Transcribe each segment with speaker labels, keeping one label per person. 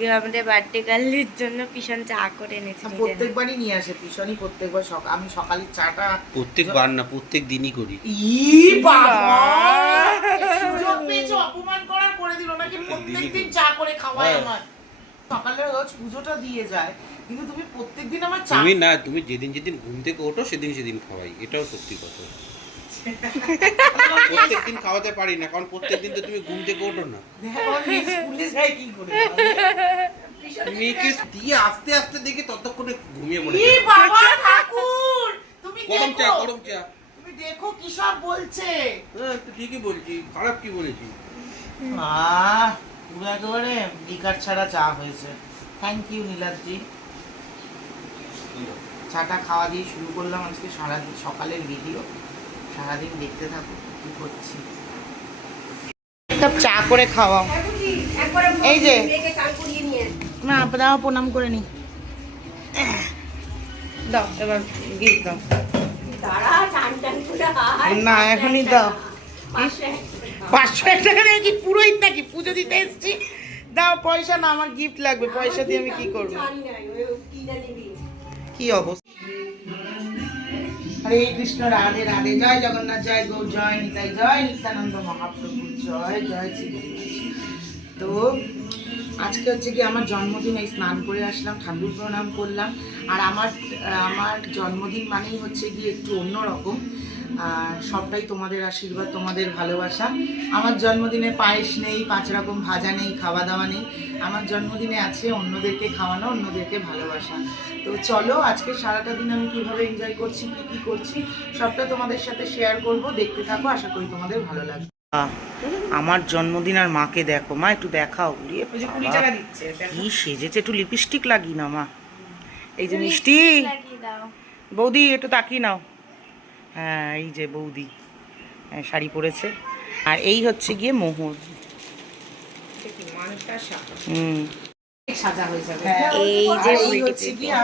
Speaker 1: আজকে আমাদের বার্থডে গার্লের জন্য ভীষণ চা করে এনেছি
Speaker 2: প্রত্যেকবারই নিয়ে আসে ভীষণই প্রত্যেকবার সকাল আমি সকালের চাটা
Speaker 3: প্রত্যেক বার না প্রত্যেক দিনই করি।
Speaker 2: ই বাবা! সুযোগ পেয়েছ অপমান করার করে দিল নাকি প্রত্যেকদিন চা করে খাওয়ায়। আমার। সকালে রোজ পুজোটা দিয়ে যায় কিন্তু তুমি প্রত্যেকদিন আমার চা
Speaker 3: তুমি না তুমি যেদিন যেদিন ঘুম থেকে ওঠো সেদিন সেদিন খাওয়াই এটাও সত্যি কথা। প্রত্যেক দিন খাওয়াতে পারি না কারণ প্রত্যেক দিন তো তুমি ঘুম থেকে ওঠো না। মেয়েকে দিয়ে আস্তে আস্তে দেখে ততক্ষণে ঘুমিয়ে পড়ে
Speaker 2: বাবা ঠাকুর তুমি
Speaker 3: গরম চা গরম চা।
Speaker 2: তুমি দেখো কি সব বলছে।
Speaker 3: হ্যাঁ ঠিকই বলছি খারাপ কি বলেছি?
Speaker 2: আহ পুরো একেবারে লিকার ছাড়া চা হয়েছে। Thank you Niladri. চাটা খাওয়া দিয়ে শুরু করলাম আজকে সারাদিন সকালের ভিডিও সারাদিন দেখতে থাকো কি করছি সব চা করে খাওয়াও। এই যে। না দাও প্রণাম করে নি। দাও এবার গিফট দাও। না এখনই দাও। পাঁচশো এক টাকা দিয়ে কি পুরোহিত নাকি? পুজো দিতে এসছি। দাও পয়সা না আমার গিফট লাগবে। পয়সা দিয়ে আমি কি করব? কি অবস্থা? হরে কৃষ্ণ, রাধে রাধে। জয় জগন্নাথ, জয় গৌর, জয় নিতাই, জয় নিত্যানন্দ মহাপ্রভু, জয় জয় শ্রী। তো আজকে হচ্ছে কি আমার জন্মদিন, এই স্নান করে আসলাম, ঠাকুর প্রণাম করলাম। আর আমার আমার জন্মদিন মানেই হচ্ছে গিয়ে একটু অন্যরকম। আর সবটাই তোমাদের আশীর্বাদ তোমাদের ভালোবাসা। আমার জন্মদিনে পায়েস নেই পাঁচ রকম ভাজা নেই খাওয়া দাওয়া নেই। আমার জন্মদিনে আছে অন্যদেরকে খাওয়ানো অন্যদেরকে ভালোবাসা। তো চলো আজকে সারাটা দিন আমি কীভাবে এনজয় করছি কী কী করছি সবটা তোমাদের সাথে শেয়ার করব। দেখতে থাকো আশা করি তোমাদের ভালো লাগবে। আমার জন্মদিন আর মাকে দেখো। মা একটু দেখাও। কি সেজেছে একটু লিপস্টিক লাগি না মা। এই যে মিষ্টি।
Speaker 1: দাও।
Speaker 2: বৌদি একটু তাকিয়ে নাও। হ্যাঁ এই যে বৌদি হ্যাঁ, শাড়ি পরেছে। আর এই হচ্ছে গিয়ে মোহর। হুম। সাজা হয়ে যাবে।
Speaker 1: এই যে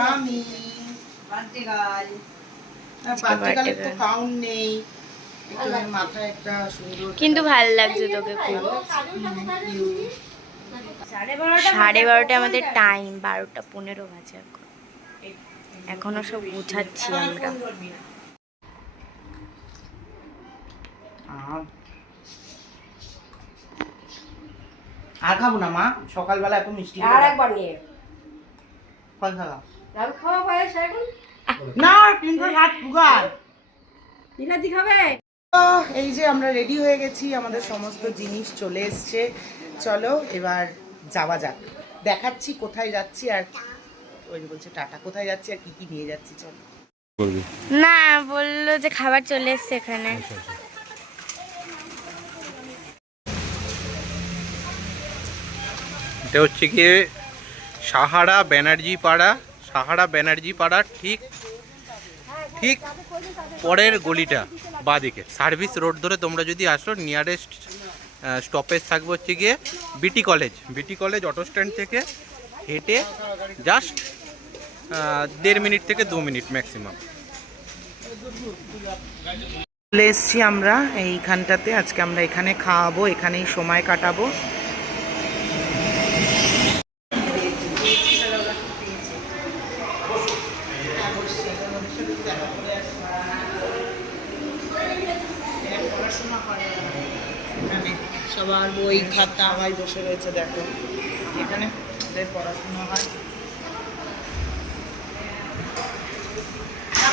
Speaker 2: আমি। সুন্দর
Speaker 1: কিন্তু ভালো লাগছে তোকে খুব। সাড়ে বারোটা আমাদের টাইম বারোটা পনেরো বাজে এখন। এখনও সব গুছাচ্ছি আমরা
Speaker 2: আম। আর খাব না মা? সকালবেলা এত মিষ্টি
Speaker 4: আর একবার নিয়ে
Speaker 2: ফল খাওয়া
Speaker 4: লাল খাওয়া পায়েস এখন
Speaker 2: না কিন্তু রাত সুগার
Speaker 4: বিলাতি খাবে?
Speaker 2: এই যে আমরা রেডি হয়ে গেছি আমাদের সমস্ত জিনিস চলে এসছে। চলো এবার যাওয়া যাক। দেখাচ্ছি কোথায় যাচ্ছি আর ওই যে বলছে টাটা কোথায় যাচ্ছি আর কি কি নিয়ে যাচ্ছি চলো।
Speaker 1: না বলল যে খাবার চলে এসছে এখানে।
Speaker 3: এটা হচ্ছে গিয়ে সাহারা ব্যানার্জি পাড়া সাহারা ব্যানার্জি পাড়ার ঠিক ঠিক পরের গলিটা বাঁদিকে। সার্ভিস রোড ধরে তোমরা যদি আসো নিয়ারেস্ট স্টপেজ থাকবে হচ্ছে গিয়ে বিটি কলেজ বিটি কলেজ অটো স্ট্যান্ড থেকে হেঁটে জাস্ট দেড় মিনিট থেকে দু মিনিট ম্যাক্সিমাম
Speaker 2: চলে এসছি আমরা এইখানটাতে। আজকে আমরা এখানে খাওয়াবো, এখানেই সময় কাটাবো। এখানে সবার বই খাতা ভাই বসে রয়েছে দেখো। এখানে ওদের পড়াশোনা হয়।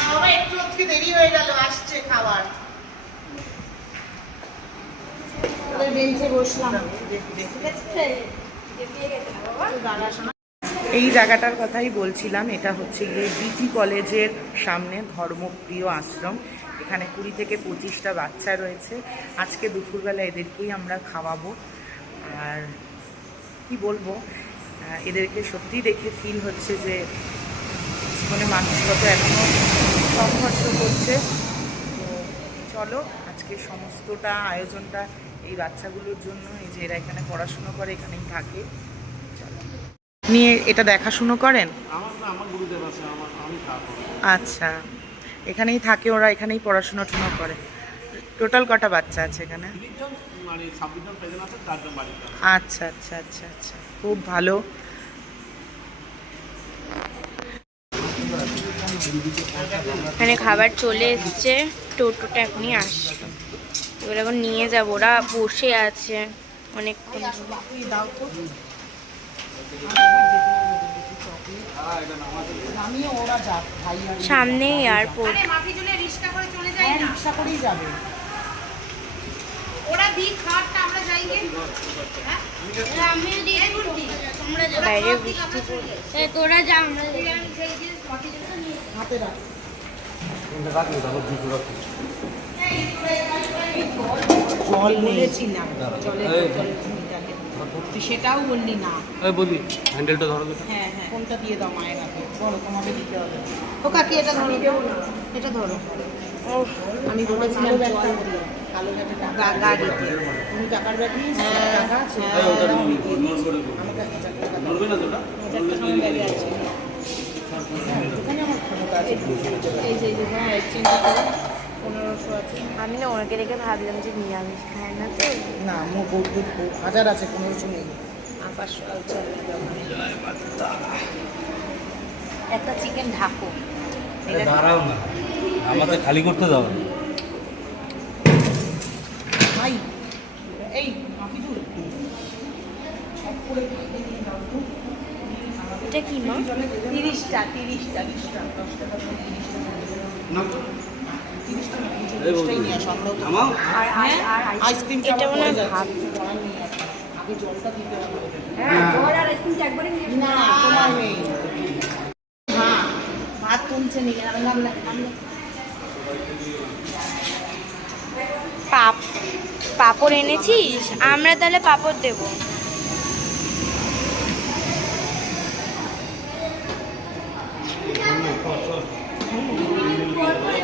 Speaker 2: বাবা একটু আজকে দেরি হয়ে গেল আসছে খাবার। বেঞ্চে বসলাম। এই জায়গাটার কথাই বলছিলাম, এটা হচ্ছে গিয়ে বিটি কলেজের সামনে ধর্মপ্রিয় আশ্রম। এখানে কুড়ি থেকে পঁচিশটা বাচ্চা রয়েছে। আজকে দুপুরবেলা এদেরকেই আমরা খাওয়াবো। আর কি বলব এদেরকে সত্যি দেখে ফিল হচ্ছে যে জীবনে মানুষগত এখনও সংঘর্ষ করছে। তো চলো, আজকে সমস্তটা আয়োজনটা এই বাচ্চাগুলোর জন্য, এই যে এরা এখানে পড়াশুনো করে, এখানেই থাকে। নিয়ে এটা দেখাশুনো করেন? আচ্ছা। এখানেই থাকে ওরা এখানেই পড়াশোনা টুনো করে। টোটাল কটা বাচ্চা আছে এখানে?
Speaker 5: মানে।
Speaker 2: আচ্ছা আচ্ছা আচ্ছা আচ্ছা। খুব ভালো।
Speaker 1: এখানে খাবার চলে এসছে টোটোটা এখনই আসলো এবার এখন নিয়ে যাব ওরা বসে আছে অনেকক্ষণ সামনেই এয়ারপোর্ট
Speaker 2: হ্যাঁ রিক্সা করেই যাবে
Speaker 1: বাইরে বৃষ্টি পড়ছে।
Speaker 2: হাতে রাখ জল বলেছিলাম জলের। তুই সেটাও বললি না।
Speaker 5: এই বলি হ্যান্ডেলটা ধরো
Speaker 2: হ্যাঁ হ্যাঁ কোনটা দিয়ে দাও মায়ের হাতে। বলো তোমাকে দিতে হবে। ও কাকি এটা ধরো। এটা ধরো। আমি বলেছিলাম জল দিও। কালো টাকা তুমি টাকার ব্যাগ নিয়ে টাকা আছে।
Speaker 5: না
Speaker 2: হ্যাঁ, ক্ষমতা আছে। এই যে হ্যাঁ এক্সচেঞ্জ করে। পনেরোশো আছে।
Speaker 1: আমি না ওনাকে দেখে ভাবলাম যে নিরামিষ খায় না তো।
Speaker 2: না মো বৌদ্ধ হাজার আছে পনেরোশো নেই। পাঁচশো আছে
Speaker 1: একটা চিকেন ঢাকো।
Speaker 5: দাঁড়াও না আমাকে খালি করতে দাও।
Speaker 2: ভাই এই।
Speaker 1: এটা কি মা?
Speaker 2: তিরিশটা তিরিশটা তিরিশটা দশ টাকা তিরিশটা।
Speaker 1: এটা মনে হয় ভাত।
Speaker 4: হ্যাঁ। জল আর আইসক্রিম
Speaker 2: না তোমার হ্যাঁ ভাত কমছে
Speaker 1: পাপ পাপড় এনেছিস? আমরা তাহলে পাপড় দেবো
Speaker 5: ধর তোমরা নিচে রাখ ধর দাঁড়াও তুমি আবার আর পাশে বসো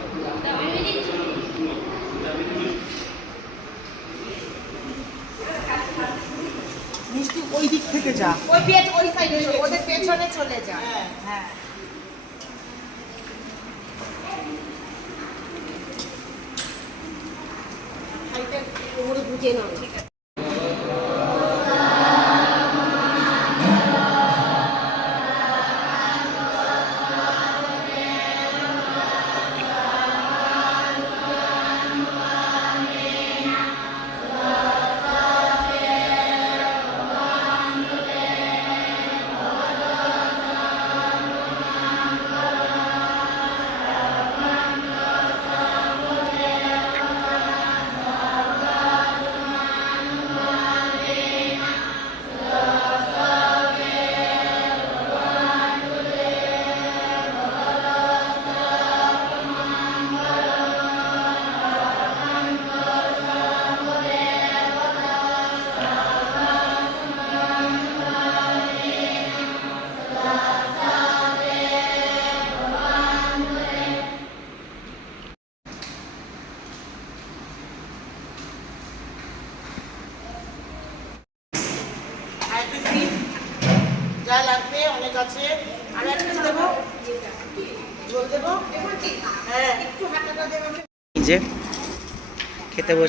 Speaker 2: মিষ্টি ওই দিক থেকে যা।
Speaker 6: ওই পেট ওই সাইডে ওদের পেছনে চলে যা।
Speaker 2: হ্যাঁ। হ্যাঁ।
Speaker 4: কোমরে বুঝে নাও।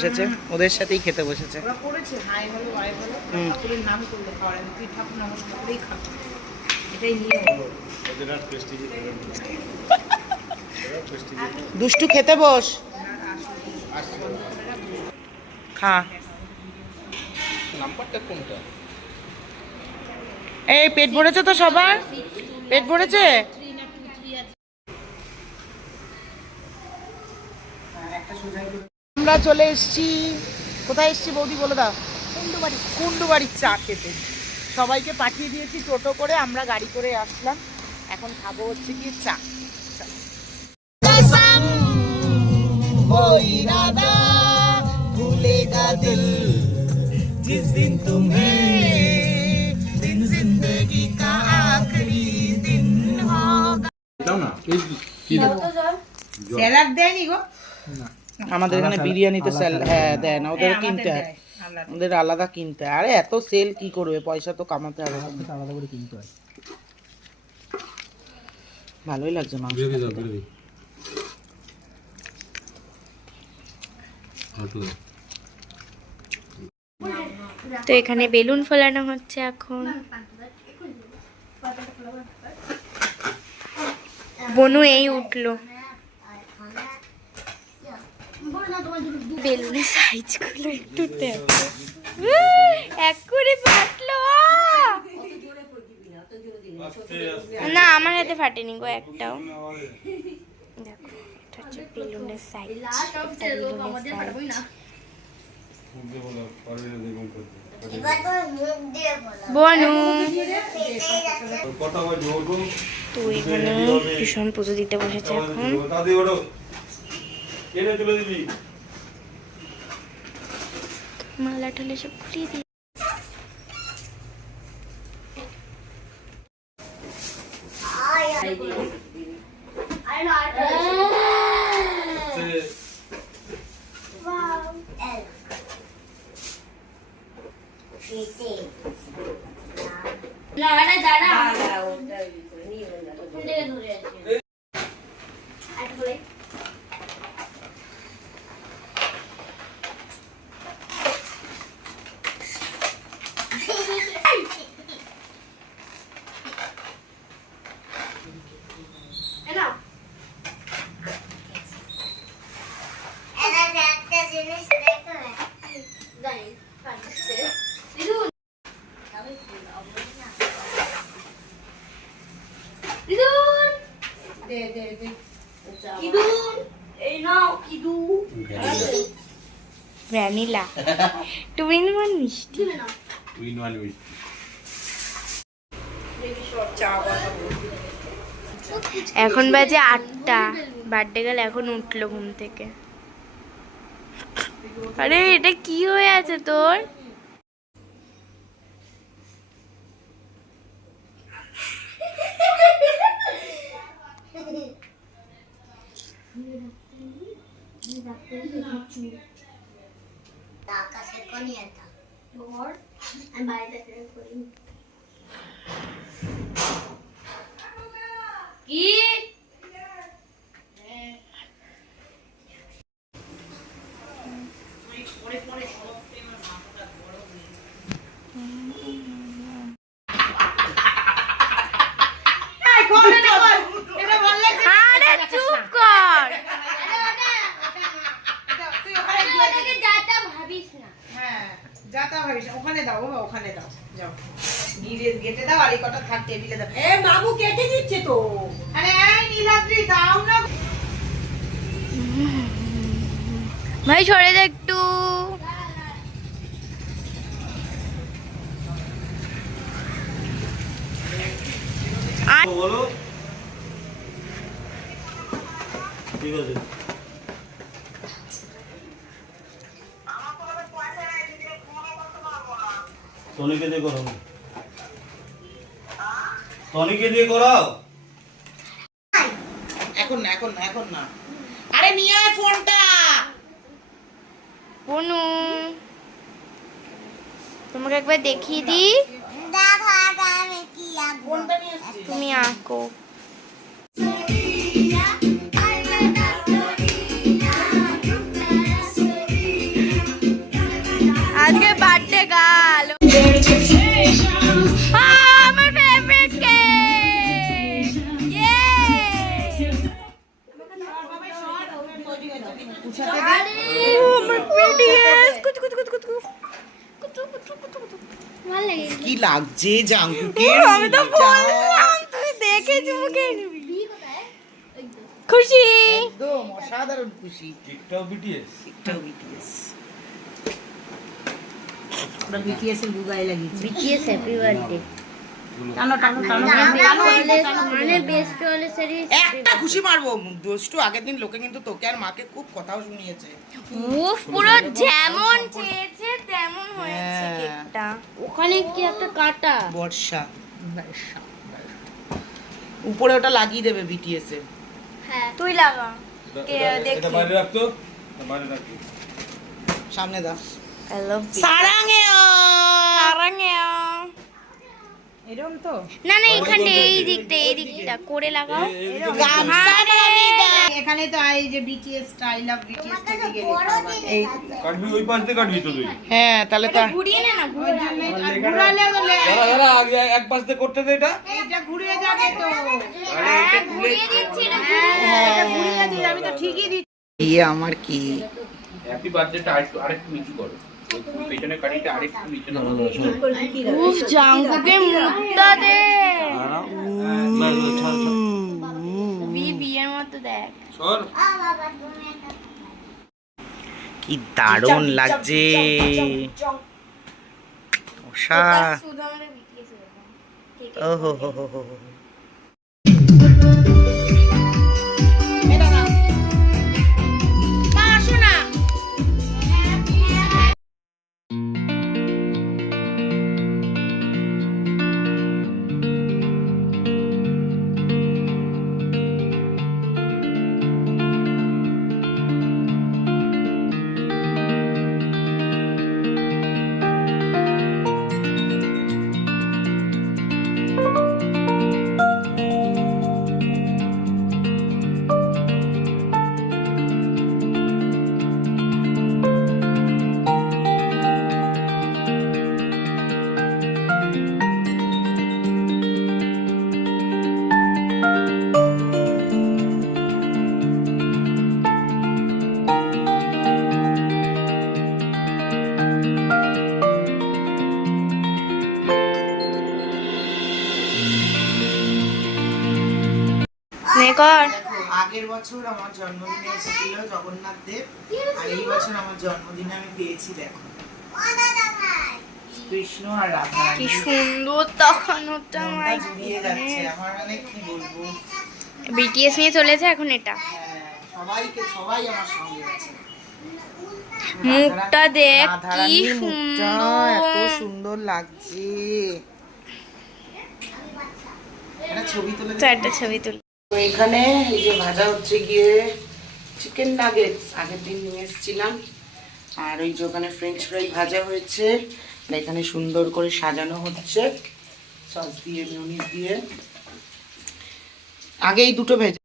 Speaker 2: বসেছে ওদের সাথেই খেতে বসেছে। দুষ্টু খেতে বস। খা।
Speaker 3: নাম্বারটা কোনটা?
Speaker 2: এই পেট ভরেছে তো সবার? পেট ভরেছে? আমরা চলে এসছি। কোথায় এসছি বৌদি বলে দাও। কুন্ডুবাড়ি কুন্ডুবাড়ির চা খেতে। সবাইকে পাঠিয়ে দিয়েছি টোটো করে আমরা গাড়ি করে আসলাম। এখন খাব হচ্ছে গিয়ে চা। দিল। দিন তুমি দেয়নি গো? না। আমাদের এখানে বিরিয়ানিতে সেল হ্যাঁ দেয় না ওদের কিনতে হয়। ওদের আলাদা কিনতে হয়। আরে এত সেল কি করবে? পয়সা তো কামাতে হবে।
Speaker 5: আলাদা করে কিনতে হয়।
Speaker 2: ভালোই লাগছে মাংস
Speaker 1: তো এখানে বেলুন ফোলানো হচ্ছে এখন। বনু এই উঠল। বেলুনের সাইজগুলো একটু দেখো। এক করে ফাটলো। না, আমার হাতে ফাটেনি গো একটাও। দেখো, এটা হচ্ছে বেলুনের সাইজ। বনু। তো এখানে ভীষণ পুজো দিতে বসেছে এখন। কেনে তুলে দিবি। মালা টালা সব খুলে দিই টু ইন ওয়ান মিষ্টি
Speaker 3: উইন ওয়ান উইন
Speaker 1: এখন বাজে আটটা বার্থডে গেল এখন উঠল ঘুম থেকে আরে এটা কি হয়ে আছে তোর
Speaker 2: está casi con nieta. Lord, I'm by the telephone. Y... আর
Speaker 5: ঠিক আছে টনিকে দিয়ে করো। টনিকে দিয়ে করাও।
Speaker 2: এখন না এখন না এখন না। আরে নিয়ে আয় ফোনটা।
Speaker 1: বনু তোমাকে একবার দেখিয়ে দিই। তুমি আঁকো। আজকে বার্থডে গাল আমার ফেভারিট কেক ইয়ে আমার BTS কুচু কুচু কুচু কুচু কুচু। কুচু কুচু কুচু
Speaker 2: কি লাগছে জাঙ্কুকে
Speaker 1: আমি তো বললাম তুই দেখে চুমুকে নিবি খুশি
Speaker 2: একদম অসাধারণ খুশি।
Speaker 5: ঠিকঠাক বিটিএস
Speaker 2: একটাও বিটিএস
Speaker 7: BTS হ্যাপি বার্থডে মানে বেস্ট হলে সেরি
Speaker 2: একটা খুশি মারবো দোষটু আগের দিন লোকে কিন্তু তোকে আর মাকে খুব কথাও শুনিয়েছে।
Speaker 1: উফ পুরো যেমন চেয়েছে তেমন হয়েছে
Speaker 2: হ্যাঁ।
Speaker 1: কেকটা।
Speaker 7: ওখানে কি একটা কাটা?
Speaker 2: বর্ষা। উপরে ওটা লাগিয়ে দেবে বিটিএস এ।
Speaker 1: তুই লাগা। দেখি।
Speaker 5: বাইরে রাখতো বাইরে রাখতো
Speaker 2: সামনে দাও।
Speaker 1: I love it.
Speaker 2: সারাঙেও এরকম তো?
Speaker 1: না না এখানে এই দিকটা এই দিকটা করে লাগাও।
Speaker 2: দাও।
Speaker 6: এখানে তো এই যে বিটিএস স্টাইল অফ বিটিএস থেকে
Speaker 2: এই
Speaker 5: কাটবি ওই পাশ দিয়ে কাটবি তো তুই
Speaker 2: হ্যাঁ তাহলে তা
Speaker 1: ঘুরিয়ে নে না ঘুরিয়ে নে।
Speaker 6: আর ঘুরালে তো লে-
Speaker 5: দাঁড়া দাঁড়া আগে এক পাশ দিয়ে করতে দে এটা।
Speaker 6: এইটা ঘুরে যাবে তো।
Speaker 1: ঘুরিয়ে দিচ্ছি এটা
Speaker 6: এটা ঘুরিয়ে দিই আমি তো ঠিকই দিচ্ছি।
Speaker 2: আমার কি?
Speaker 3: হ্যাপি বার্থডেটা আরেকটু আরেকটু নিচু করো। পেছনে কাটিটা আরেকটু নিচু করো
Speaker 1: উফ জাঙ্কুকে মুখটা দে। বিয়ের মতো দেখ।
Speaker 5: সর
Speaker 2: কি দারুণ লাগছে। ওষা। ও হো হো হো।
Speaker 1: কর।
Speaker 2: আগের বছর আমার জন্মদিনে এসেছিল জগন্নাথ দেব আর এই বছর আমার জন্মদিনে আমি পেয়েছি দেখো। কৃষ্ণ আর রাধা
Speaker 1: কি সুন্দর তখন ওটা
Speaker 2: মনটা যাচ্ছে। আমার মানে কি বলব?
Speaker 1: বিটিএস নিয়ে চলেছে এখন এটা?
Speaker 2: হ্যাঁ, সবাইকে সবাই আমার সঙ্গে আছে।
Speaker 1: মুখটা দেখ কি
Speaker 2: মুখটা এত
Speaker 1: সুন্দর
Speaker 2: সুন্দর লাগছে। একটা ছবি তুলে
Speaker 1: একটা ছবি তুল।
Speaker 2: তো এখানে এই যে ভাজা হচ্ছে গিয়ে চিকেন নাগেটস আগের দিন নিয়ে এসেছিলাম। আর ওই যে ওখানে ফ্রেঞ্চ ফ্রাই ভাজা হয়েছে। আর এখানে সুন্দর করে সাজানো হচ্ছে। সস দিয়ে মিউনিস দিয়ে। আগে এই দুটো ভেজে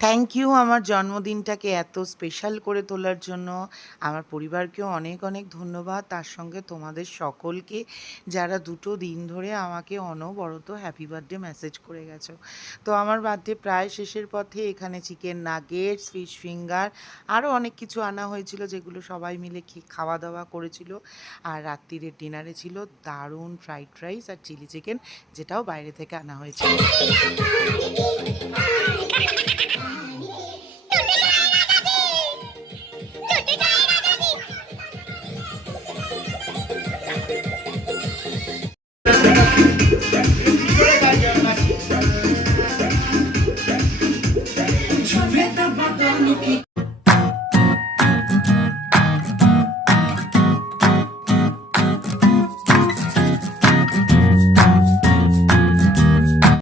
Speaker 2: থ্যাংক ইউ আমার জন্মদিনটাকে এত স্পেশাল করে তোলার জন্য। আমার পরিবারকেও অনেক অনেক ধন্যবাদ। তার সঙ্গে তোমাদের সকলকে যারা দুটো দিন ধরে আমাকে অনবরত হ্যাপি বার্থডে মেসেজ করে গেছো। তো আমার বার্থডে প্রায় শেষের পথে এখানে চিকেন নাগেটস ফিশ ফিঙ্গার আরও অনেক কিছু আনা হয়েছিল যেগুলো সবাই মিলে খাওয়া দাওয়া করেছিল। আর রাত্রিরের ডিনারে ছিল দারুণ ফ্রাইড রাইস আর চিলি চিকেন যেটাও বাইরে থেকে আনা হয়েছিল। Yeah.